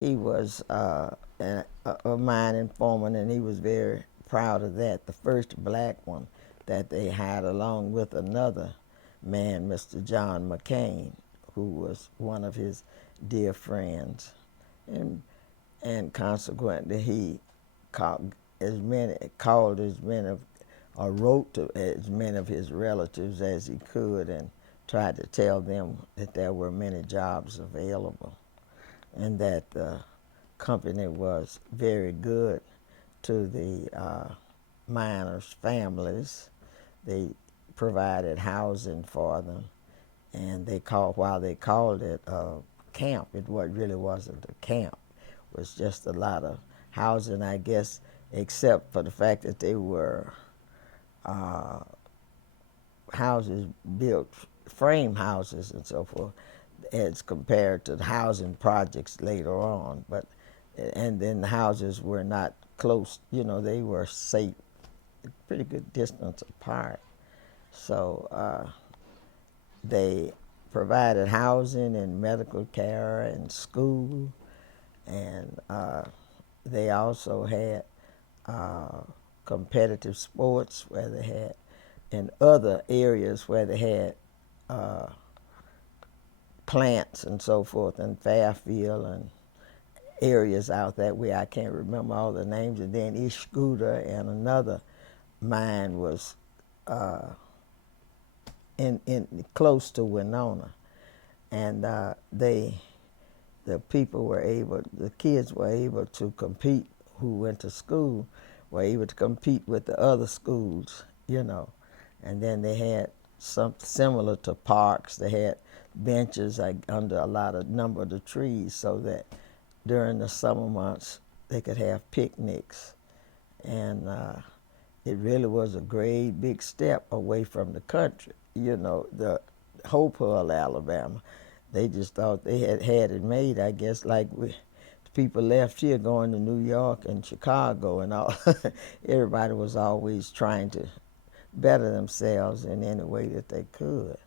He was a mining foreman, and he was very proud of that. The first black one that they had, along with another man, Mr. John McCain, who was one of his dear friends, and consequently he called as many of or wrote to as many of his relatives as he could, and tried to tell them that there were many jobs available, and that the company was very good to the miners' families. They provided housing for them, and while they called it a camp, really wasn't a camp. It was just a lot of housing, I guess, except for the fact that they were uh, houses built, frame houses and so forth, as compared to the housing projects later on. But and then the houses were not close. They were safe, pretty good distance apart. So they provided housing and medical care and school, and they also had uh, competitive sports where they had in other areas where they had uh, plants and so forth in Fairfield and areas out that way. I can't remember all the names. And then East Scooter and another mine was uh, in close to Winona, and the kids were able to compete. Who went to school were able to compete with the other schools. And then they had something similar to parks. They had benches under a number of the trees, so that during the summer months they could have picnics. And it really was a great big step away from the country. The Hopewell, Alabama, they just thought they had it made, I guess, like people left here going to New York and Chicago and all. Everybody was always trying to better themselves in any way that they could.